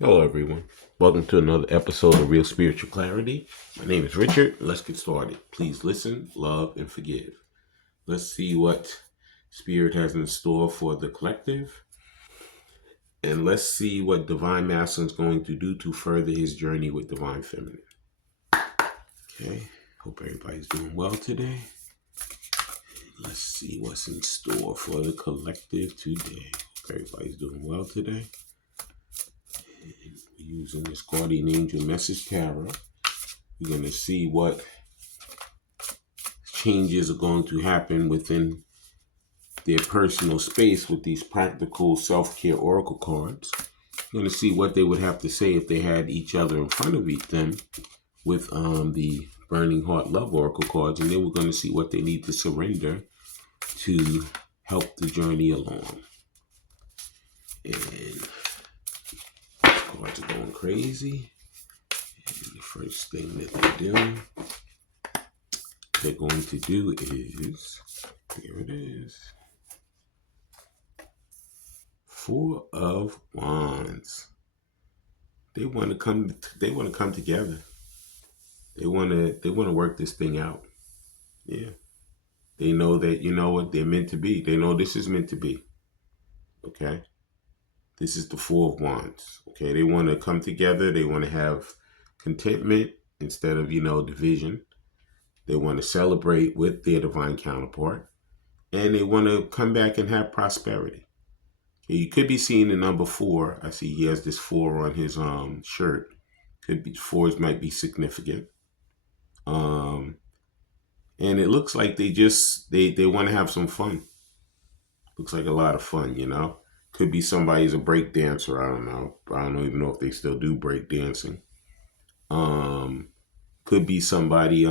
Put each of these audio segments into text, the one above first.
Hello, everyone. Welcome to another episode of Real Spiritual Clarity. My name is Richard. Let's get started. Please listen, love, and forgive. Let's see what Spirit has in store for the collective. And let's see what Divine Masculine is going to do to further his journey with Divine Feminine. Okay. Hope everybody's doing well today. Let's see what's in store for the collective today. Hope everybody's doing well today. We're using this Guardian Angel Message Tarot. We're going to see what changes are going to happen within their personal space with these practical self-care oracle cards. We're going to see what they would have to say if they had each other in front of them with the Burning Heart Love oracle cards, and then we're going to see what they need to surrender to help the journey along. And cards are going crazy. And the first thing that they're going to do is, here it is. Four of Wands. They want to come together. They want to work this thing out. Yeah. They know that, you know what, they're meant to be. They know this is meant to be. Okay? This is the Four of Wands. Okay? They want to come together. They want to have contentment instead of, division. They want to celebrate with their divine counterpart. And they want to come back and have prosperity. You could be seeing the number 4. I see he has this 4 on his shirt. Could be 4s might be significant. And it looks like they want to have some fun. Looks like a lot of fun, Could be somebody's a break dancer. I don't know. I don't even know if they still do break dancing. Could be somebody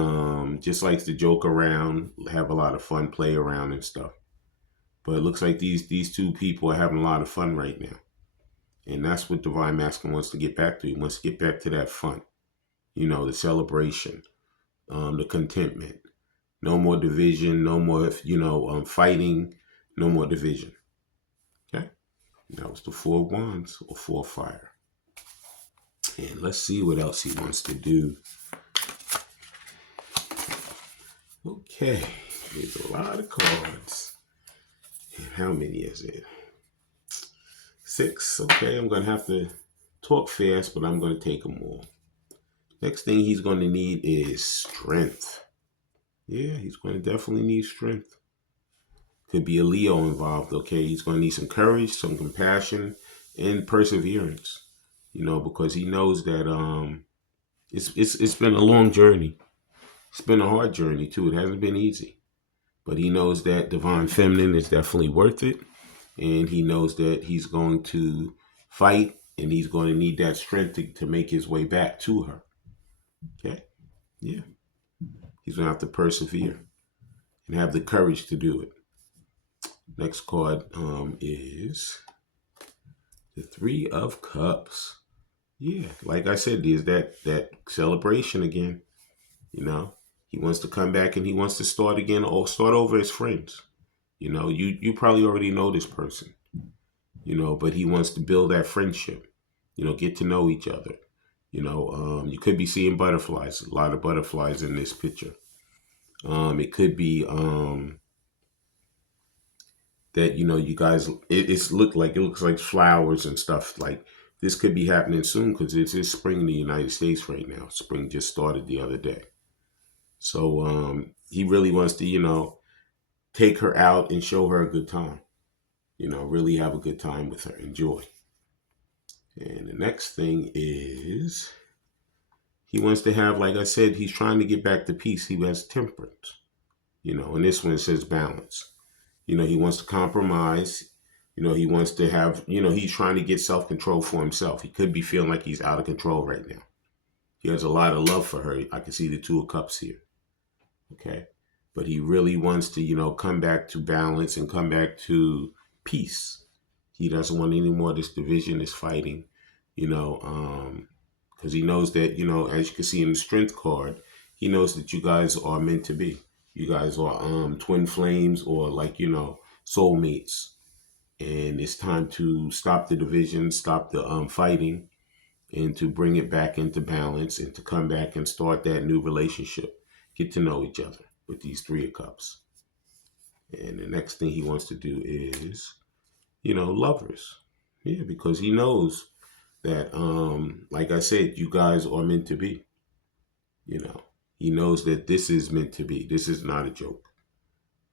just likes to joke around, have a lot of fun, play around and stuff. But it looks like these two people are having a lot of fun right now. And that's what Divine Masculine wants to get back to. He wants to get back to that fun. The celebration, the contentment. No more division, no more, fighting, no more division. Okay? That was the 4 of Wands or 4 of Fire. And let's see what else he wants to do. Okay. There's a lot of cards. And how many is it? 6. Okay, I'm going to have to talk fast, but I'm going to take them all. Next thing he's going to need is strength. Yeah, he's going to definitely need strength. Could be a Leo involved, okay? He's going to need some courage, some compassion, and perseverance, because he knows that it's been a long journey. It's been a hard journey, too. It hasn't been easy. But he knows that Divine Feminine is definitely worth it. And he knows that he's going to fight and he's going to need that strength to make his way back to her. Okay? Yeah. He's going to have to persevere and have the courage to do it. Next card is the 3 of Cups. Yeah, like I said, there's that celebration again. He wants to come back and he wants to start again or start over as friends. You probably already know this person, but he wants to build that friendship, get to know each other. You could be seeing butterflies, a lot of butterflies in this picture. It could be that, you guys, it looks like flowers and stuff. Like this could be happening soon because it's spring in the United States right now. Spring just started the other day. So he really wants to, take her out and show her a good time. Really have a good time with her. Enjoy. And the next thing is he wants to have, like I said, he's trying to get back to peace. He has temperance. And this one says balance. He wants to compromise. He wants to have, he's trying to get self-control for himself. He could be feeling like he's out of control right now. He has a lot of love for her. I can see the 2 of Cups here. Okay. But he really wants to, come back to balance and come back to peace. He doesn't want any more of this division, this fighting, because he knows that, as you can see in the Strength card, he knows that you guys are meant to be. You guys are twin flames or soulmates. And it's time to stop the division, stop the fighting, and to bring it back into balance and to come back and start that new relationship. Get to know each other with these Three of Cups. And the next thing he wants to do is, lovers. Yeah, because he knows that, like I said, you guys are meant to be. He knows that this is meant to be. This is not a joke.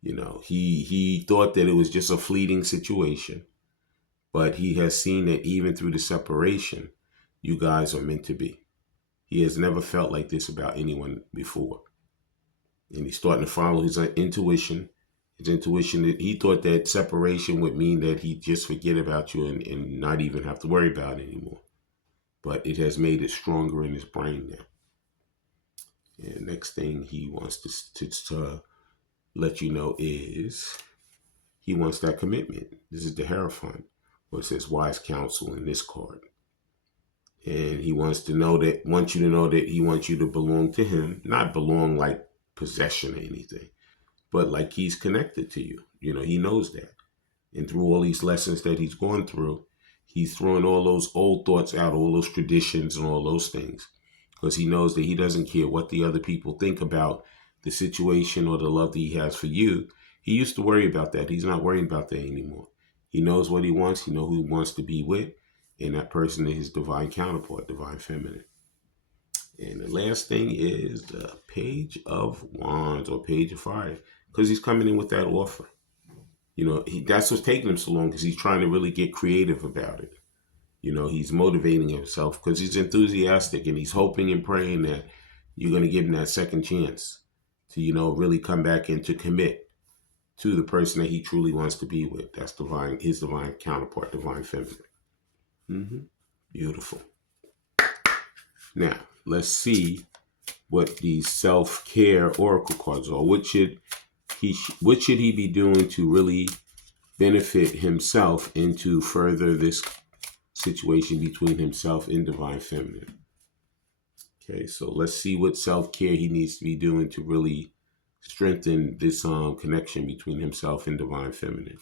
He thought that it was just a fleeting situation, but he has seen that even through the separation, you guys are meant to be. He has never felt like this about anyone before. And he's starting to follow his intuition. His intuition, he thought that separation would mean that he'd just forget about you and not even have to worry about it anymore. But it has made it stronger in his brain now. And next thing he wants to let you know is he wants that commitment. This is the Hierophant, where it says wise counsel in this card. And he wants you to know that he wants you to belong to him, not belong like possession or anything, but like he's connected to you. He knows that. And through all these lessons that he's gone through, he's throwing all those old thoughts out, all those traditions and all those things, because he knows that he doesn't care what the other people think about the situation or the love that he has for you. He used to worry about that. He's not worrying about that anymore. He knows what he wants. He knows who he wants to be with. And that person is his divine counterpart, divine feminine. And the last thing is the Page of Wands or Page of Fire, because he's coming in with that offer. That's what's taking him so long, because he's trying to really get creative about it. He's motivating himself because he's enthusiastic and he's hoping and praying that you're going to give him that second chance to, really come back and to commit to the person that he truly wants to be with. That's his divine counterpart, divine feminine. Beautiful. Now, let's see what these self-care oracle cards are. What should he be doing to really benefit himself and to further this situation between himself and divine feminine? Okay, so let's see what self-care he needs to be doing to really strengthen this connection between himself and divine feminine.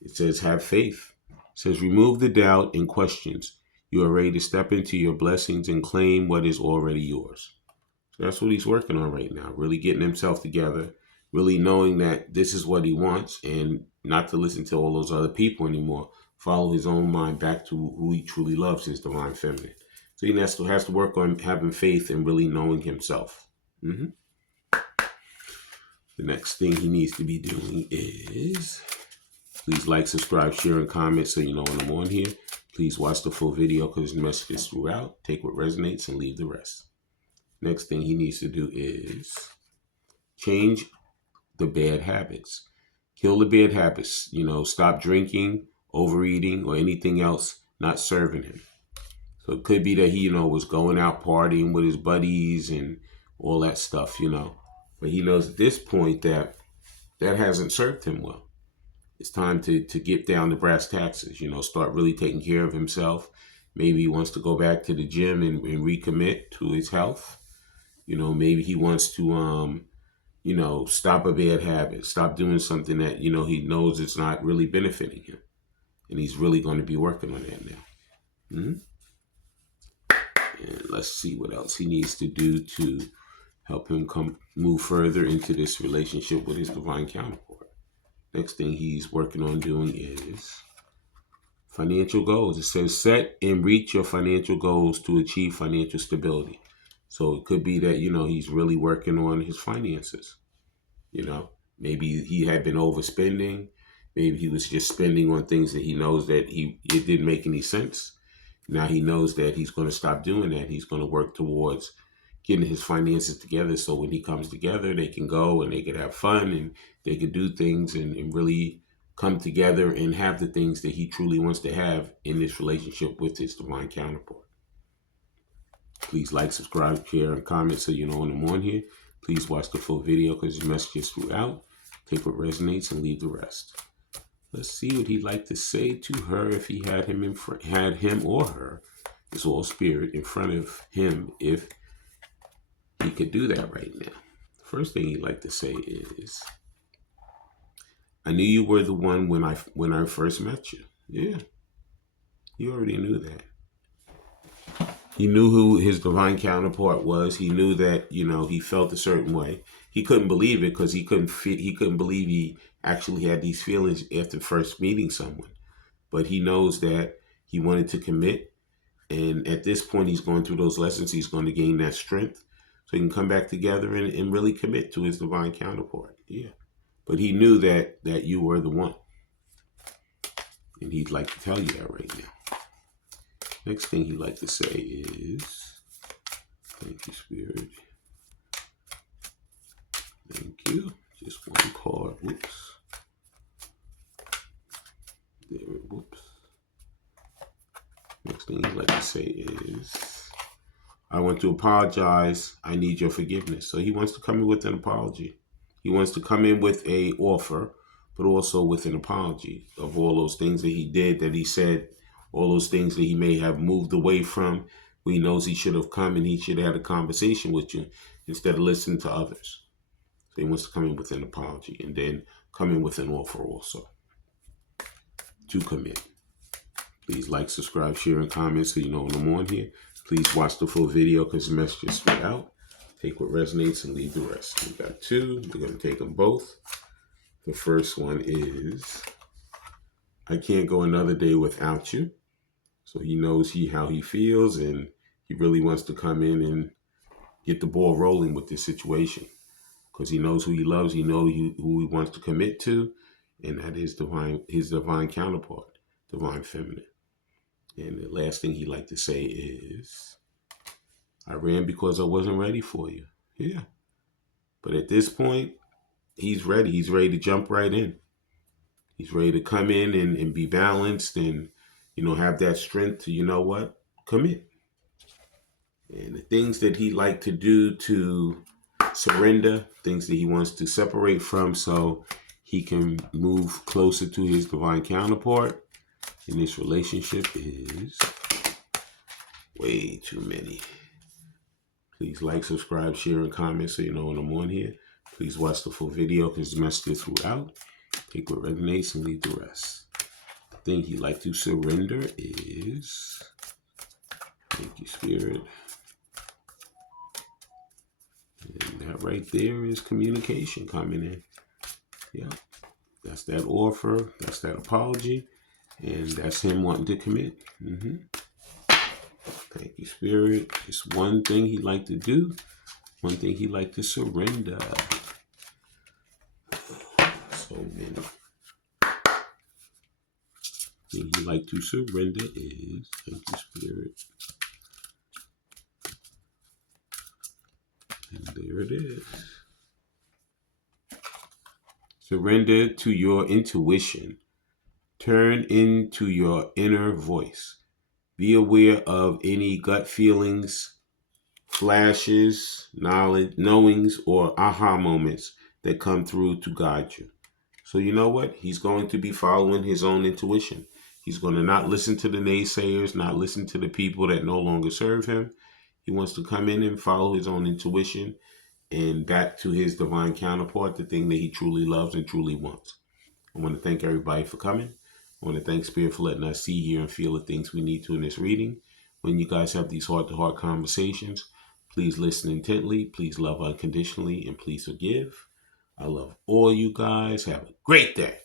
It says, have faith. It says, remove the doubt and questions. You are ready to step into your blessings and claim what is already yours. So that's what he's working on right now, really getting himself together, really knowing that this is what he wants and not to listen to all those other people anymore. Follow his own mind back to who he truly loves, his divine feminine. So he has to work on having faith and really knowing himself. The next thing he needs to be doing is, please like, subscribe, share, and comment so you know when I'm on here. Please watch the full video because the message is throughout. Take what resonates and leave the rest. Next thing he needs to do is change the bad habits. Kill the bad habits. Stop drinking, overeating, or anything else not serving him. So it could be that he, was going out partying with his buddies and all that stuff, But he knows at this point that hasn't served him well. It's time to get down to brass taxes, start really taking care of himself. Maybe he wants to go back to the gym and recommit to his health. Maybe he wants to, stop a bad habit, stop doing something that, he knows it's not really benefiting him. And he's really going to be working on that now. And let's see what else he needs to do to help him move further into this relationship with his divine counterpart. Next thing he's working on doing is financial goals. It says set and reach your financial goals to achieve financial stability. So it could be that, he's really working on his finances. Maybe he had been overspending. Maybe he was just spending on things that he knows that it didn't make any sense. Now he knows that he's going to stop doing that. He's going to work towards getting his finances together, so when he comes together, they can go and they can have fun and they can do things and really come together and have the things that he truly wants to have in this relationship with his divine counterpart. Please like, subscribe, share, and comment so you know when I'm on here. Please watch the full video because the message is throughout. Take what resonates and leave the rest. Let's see what he'd like to say to her if he had him or her, it's all spirit, in front of him, if he could do that right now. First thing he'd like to say is, I knew you were the one when I first met you. Yeah, you already knew that. He knew who his divine counterpart was. He knew that, you know, he felt a certain way. He couldn't believe it because he couldn't believe he actually had these feelings after first meeting someone. But he knows that he wanted to commit. And at this point, he's going through those lessons. He's going to gain that strength so he can come back together and really commit to his divine counterpart. Yeah. But he knew that you were the one. And he'd like to tell you that right now. Next thing he'd like to say is, thank you, Spirit. Thank you. Just one card. Whoops. There, whoops. Next thing he'd like to say is, I want to apologize. I need your forgiveness. So he wants to come in with an apology. He wants to come in with a offer, but also with an apology of all those things that he did, that he said, all those things that he may have moved away from, where he knows he should have come and he should have had a conversation with you instead of listening to others. So he wants to come in with an apology and then come in with an offer also to commit. Please like, subscribe, share, and comment so you know when I'm on here. Please watch the full video because the message is spread out. Take what resonates and leave the rest. We got two. We're going to take them both. The first one is, I can't go another day without you. So he knows how he feels, and he really wants to come in and get the ball rolling with this situation because he knows who he loves. He knows who he wants to commit to, and that is his divine counterpart, divine feminine. And the last thing he'd like to say is, I ran because I wasn't ready for you. Yeah. But at this point, he's ready. He's ready to jump right in. He's ready to come in and be balanced and, you know, have that strength to, you know what, commit. And the things that he like to do to surrender, things that he wants to separate from so he can move closer to his divine counterpart in this relationship is way too many. Please like, subscribe, share, and comment so you know when I'm on here. Please watch the full video because the message is throughout. Take what resonates and leave the rest. The thing he'd like to surrender is, thank you, Spirit. And that right there is communication coming in. Yeah, that's that offer. That's that apology. And that's him wanting to commit. Thank you, Spirit. Just one thing he'd like to do. One thing he'd like to surrender. So many. Thing he'd like to surrender is, thank you, Spirit. And there it is. Surrender to your intuition. Turn into your inner voice. Be aware of any gut feelings, flashes, knowledge, knowings, or aha moments that come through to guide you. So you know what? He's going to be following his own intuition. He's going to not listen to the naysayers, not listen to the people that no longer serve him. He wants to come in and follow his own intuition and back to his divine counterpart, the thing that he truly loves and truly wants. I want to thank everybody for coming. I want to thank Spirit for letting us see, hear, and feel the things we need to in this reading. When you guys have these heart-to-heart conversations, please listen intently, please love unconditionally, and please forgive. I love all you guys. Have a great day.